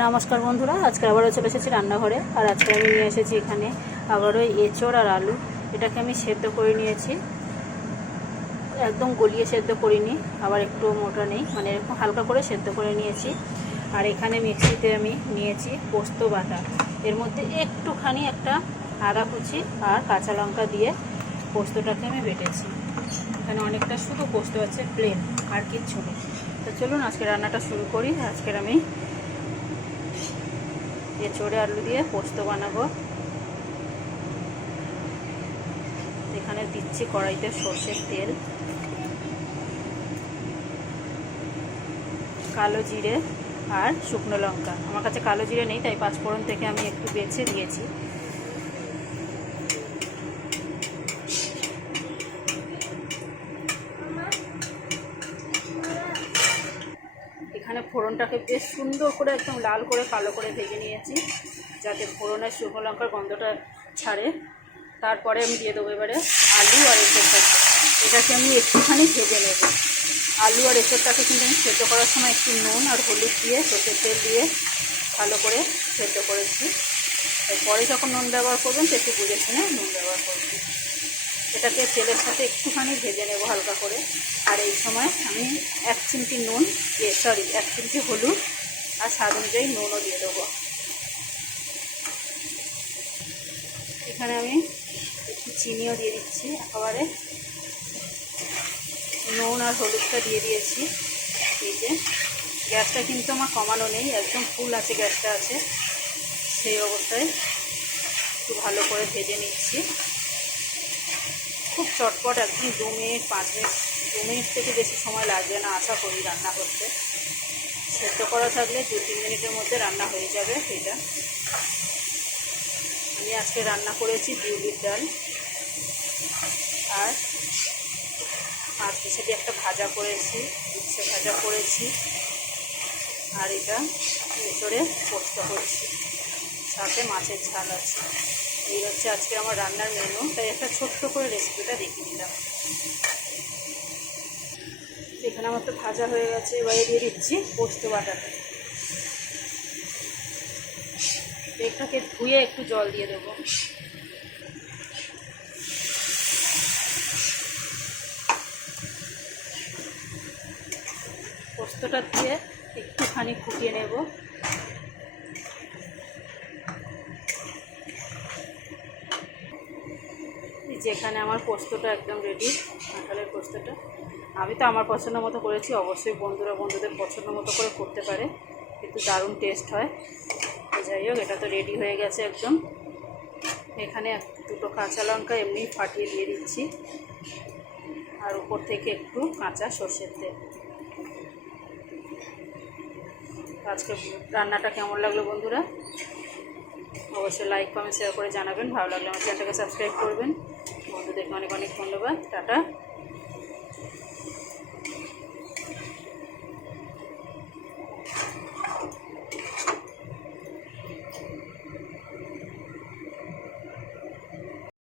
নমস্কার বন্ধুরা, আজকে আবারও চলে এসেছি রান্নাঘরে। আর আজকে আমি নিয়ে এসেছি এখানে আবারও এঁচোড় আর আলু। এটাকে আমি সেদ্ধ করে নিয়েছি, একদম গলিয়ে সেদ্ধ করিনি, আবার একটু মোটা নেই, মানে এরকম হালকা করে সেদ্ধ করে নিয়েছি। আর এখানে মিক্সিতে আমি নিয়েছি পোস্ত বাটা, এর মধ্যে একটুখানি একটা আদা কুচি আর কাঁচা লঙ্কা দিয়ে পোস্তটাকে আমি বেটেছি। এখানে অনেকটা শুধু পোস্ত আছে, প্লেন, আর কিচ্ছু নেই। তো চলুন আজকে রান্নাটা শুরু করি। আজকের আমি এঁচোড়ে আলু দিয়ে পোস্ত বানাবো। এখানে দিচ্ছি কড়াইতে সর্ষের তেল, কালো জিরে আর শুকনো লঙ্কা। আমার কাছে কালো জিরে নেই, তাই পাঁচফোড়ন থেকে আমি একটু বেছে দিয়েছি। এখানে ফোড়নটাকে বেশ সুন্দর করে একদম লাল করে কালো করে ভেজে নিয়েছি, যাতে ফোড়নের শুকনো লঙ্কার গন্ধটা ছাড়ে। তারপরে আমি দিয়ে দেবো এবারে আলু আর এঁচোড়টাকে। এটাকে আমি একটুখানি ভেজে নেব। আলু আর এঁচোড়টাকে কিন্তু আমি সেদ্ধ করার সময় একটু নুন আর হলুদ দিয়ে সর্ষের তেল দিয়ে ভালো করে সেদ্ধ করেছি। এরপরে যখন নুন ব্যবহার করবেন তো একটু বুঝে শুনে নুন ব্যবহার করবেন। এটাকে তেলের সাথে একটুখানি ভেজে নেব হালকা করে। আর এই সময় আমি 1 চিমটি নুন, 1 চিমটি হলুদ আর স্বাদ অনুযায়ী নুনও দিয়ে দেবো। এখানে আমি একটু চিনিও দিয়ে দিচ্ছি একেবারে। নুন আর হলুদটা দিয়ে দিয়েছি। এই যে গ্যাসটা কিন্তু আমার কমানো নেই, একদম ফুল আছে, গ্যাসটা আছে। সেই অবস্থায় একটু ভালো করে ভেজে নিচ্ছি। খুব চটপট, একদম 2 মিনিট 5 মিনিট, 2 মিনিট থেকে বেশি সময় লাগবে না আশা করি রান্না করতে। সেদ্ধ করা থাকলে 2-3 মিনিটের মধ্যে রান্না হয়ে যাবে। এটা আমি আজকে রান্না করেছি বিউলির ডাল আর মাছ পিছাটি একটা ভাজা করেছি, উচ্ছে ভাজা করেছি, আর এটা এঁচোড়ে পোস্ত করেছি, সাথে মাছের ঝাল আছে। এই হচ্ছে আজকে আমার রান্নার মেনু, তাই একটা ছোট্ট করে রেসিপিটা দেখিয়ে দিলাম। এখানে আমার তো ভাজা হয়ে গেছে, এবারে দিয়ে দিচ্ছি পোস্ত বাটাটা। এটাকে ধুয়ে একটু জল দিয়ে দেবো। পোস্তটা দিয়ে একটুখানি ফুটিয়ে নেব। যেখানে আমার পোস্তটা একদম রেডি, কাঁঠালের পোস্তটা। আমি তো আমার পছন্দ মতো করেছি, অবশ্যই বন্ধুরা বন্ধুদের পছন্দ মতো করে করতে পারে, কিন্তু দারুণ টেস্ট হয়। যাই হোক, এটা তো রেডি হয়ে গেছে একদম। এখানে 2টো কাঁচা লঙ্কা এমনি ফাটিয়ে দিয়ে দিচ্ছি, আর উপর থেকে একটু কাঁচা সর্ষের তেল। আজকে রান্নাটা কেমন লাগলো বন্ধুরা, অবশ্যই লাইক কমেন্ট শেয়ার করে জানাবেন। ভালো লাগলে আমার চ্যানেলটাকে সাবস্ক্রাইব করবেন। বন্ধুদেরকে অনেক অনেক ধন্যবাদ। টাটা।